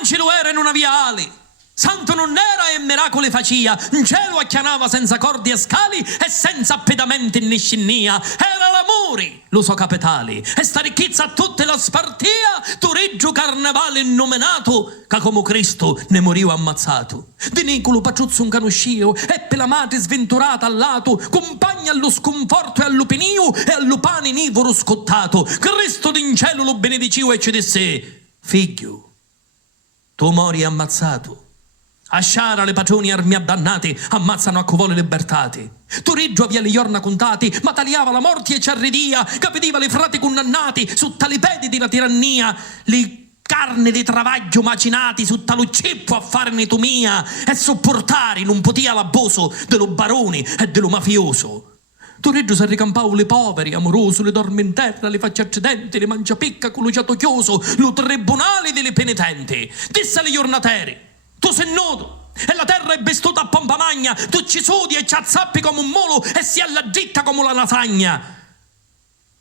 Angelo era in una viale, santo non era e miracoli facia, in cielo acchianava senza cordi e scali e senza appedamenti né scinnia. Era l'amore, lo so capitale, e sta ricchezza a tutte la spartia, Toreggio carnevale innominato, che come Cristo ne moriva ammazzato. Di Nicolo paciuzzo un canoscio, e per la madre sventurata al lato, compagna allo sconforto e all'opinio, e allo pane nivoro scottato. Cristo d'in cielo lo benedicivo e ci disse: figlio, tu mori ammazzato. A Sciara le patroni armi addannate ammazzano a covole libertate. Toreggio aveva le giorna contati, ma tagliava la morte e ci arridia, che vedeva le frate condannati su tali pedi della tirannia, le carne di travaglio macinati su talo ceppo a fare netomia e sopportare non potia l'abuso dello barone e dello mafioso. Toreggio si ricampava le poveri, amoroso, le dorme in terra, le facce accedenti, le mangiapecca con lo ciato chioso, lo tribunale delle penitenti. Disse alle giornatere: tu sei nudo e la terra è bestuta a pompa magna, tu ci sudi e ci azzappi come un molo e si allaggitta come la lasagna.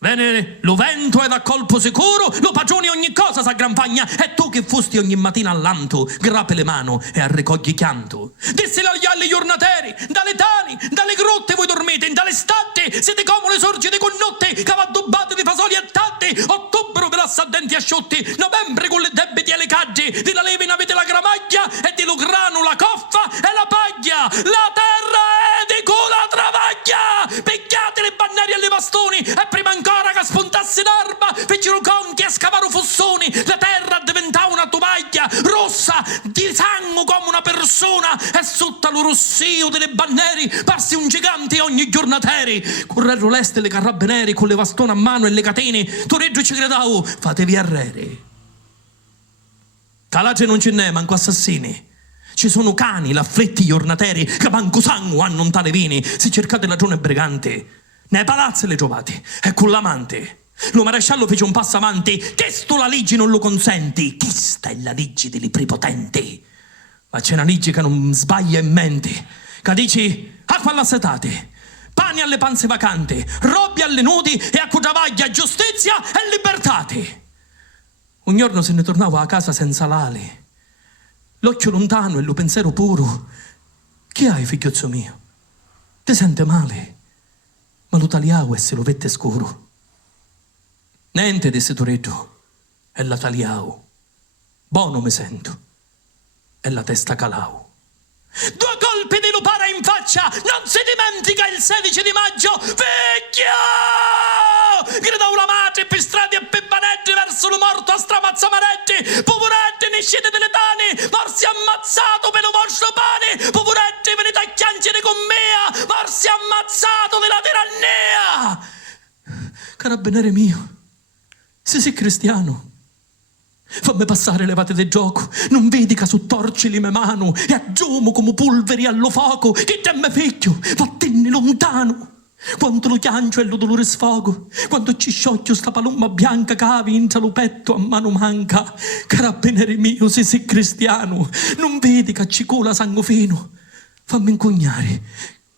Bene, lo vento è da colpo sicuro, lo pagioni ogni cosa sa gran pagna, e tu che fosti ogni mattina all'anto, grape le mano e arrecogli chianto. Disselo agli giornateri, dalle tani, dalle grotte voi dormite, dalle statte, siete come le sorgete con notte, che va addobbate di fasoli e tatte, ottobre grassa a denti asciutti, novembre con le debiti e le cagge, della levina avete la gramaglia, e dello grano la coffa e la paglia. La terra è di cola travaglia, picchiate le banneri e le bastoni, e prima ancora che spuntasse d'arba, fecero conchi a scavare fossoni, la terra diventava una tovaglia rossa di sangue come una persona, e sotto lo rossio delle banneri parsi un gigante ogni giornateri. Correro l'este le carabinieri con le bastone a mano e le catene. Toreggio ci gridavo: fatevi arrere. Calate non ce n'è, manco assassini. Ci sono cani, l'affletti giornateri, che manco sangue hanno un tale vini. Se cercate ragione brigante, nei palazzi le trovate, e con l'amante. Lo maresciallo fece un passo avanti: questo la legge non lo consente, questa è la legge delle prepotenti. Ma c'è una legge che non sbaglia in mente, che dice: acqua alla setate, pani alle panze vacanti, robi alle nudi, e a travaglia, giustizia e libertate. Un giorno se ne tornava a casa senza l'ali, l'occhio lontano e lo pensiero puro. Che hai, figliozzo mio? Ti sente male? Ma lo tagliavo e se lo vette scuro. Niente, disse Toreggio, e la tagliavo. Buono mi sento, e la testa calavo. 2 colpi di lupara in faccia, non si dimentica il 16 di maggio. Figlio! Gridò la madre per strade e per vaneggi verso lo morto a stramazzamareggi. Poveretti, ne scende delle tane, morsi ammazzato per lo vostro pane. Poveretti, venite a chiangere con me, morsi ammazzato della tirannia. Carabiniere mio, se sei cristiano, fammi passare le vate del gioco. Non vedi che su torci le mie mano e aggiumo come polveri allo fuoco. Che te me figlio, vattene lontano. Quanto lo chiancio e lo dolore sfogo, quanto ci sciocchio sta palomma bianca cavi intra lo petto a mano manca. Carabiniere mio, se sei cristiano, non vedi che ci cola sangue fino. Fammi incognare,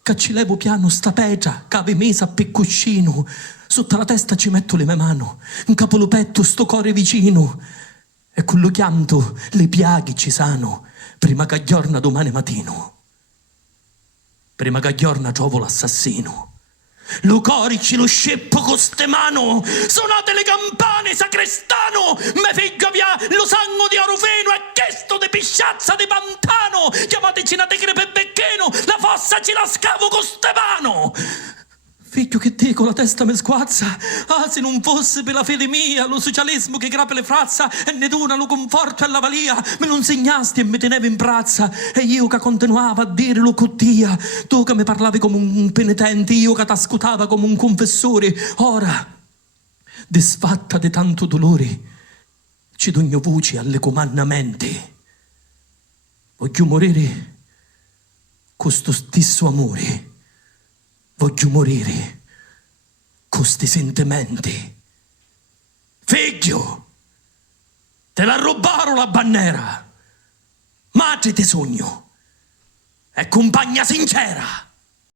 che ci levo piano sta pietra che ave mesa per cuscino. Sotto la testa ci metto le mie mano, in capo lo petto sto cuore vicino. E con lo chianto le piaghe ci sano, prima che aggiorna domani mattino. Prima che aggiorna trovo l'assassino. Lo corici lo sceppo con ste mano, suonate le campane, sacrestano. Me figlio via lo sangue di Orofeno e questo de pisciazza di pantano. Chiamateci una tegre per beccheno, la fossa ce la scavo con ste mano. Figlio, che te con la testa mi squazza. Ah, se non fosse per la fede mia, lo socialismo che grape le frazza, e ne dona lo conforto e la valia, me lo insegnasti e mi tenevi in brazza, e io che continuava a dire lo cottia, tu che mi parlavi come un penitente, io che t'ascoltava come un confessore. Ora, disfatta di tanto dolore, ci dogno voce alle comandamenti. Voglio morire con sto stesso amore. Voglio morire con sti sentimenti. Figlio, te la rubarono la bannera, madre te sogno e compagna sincera.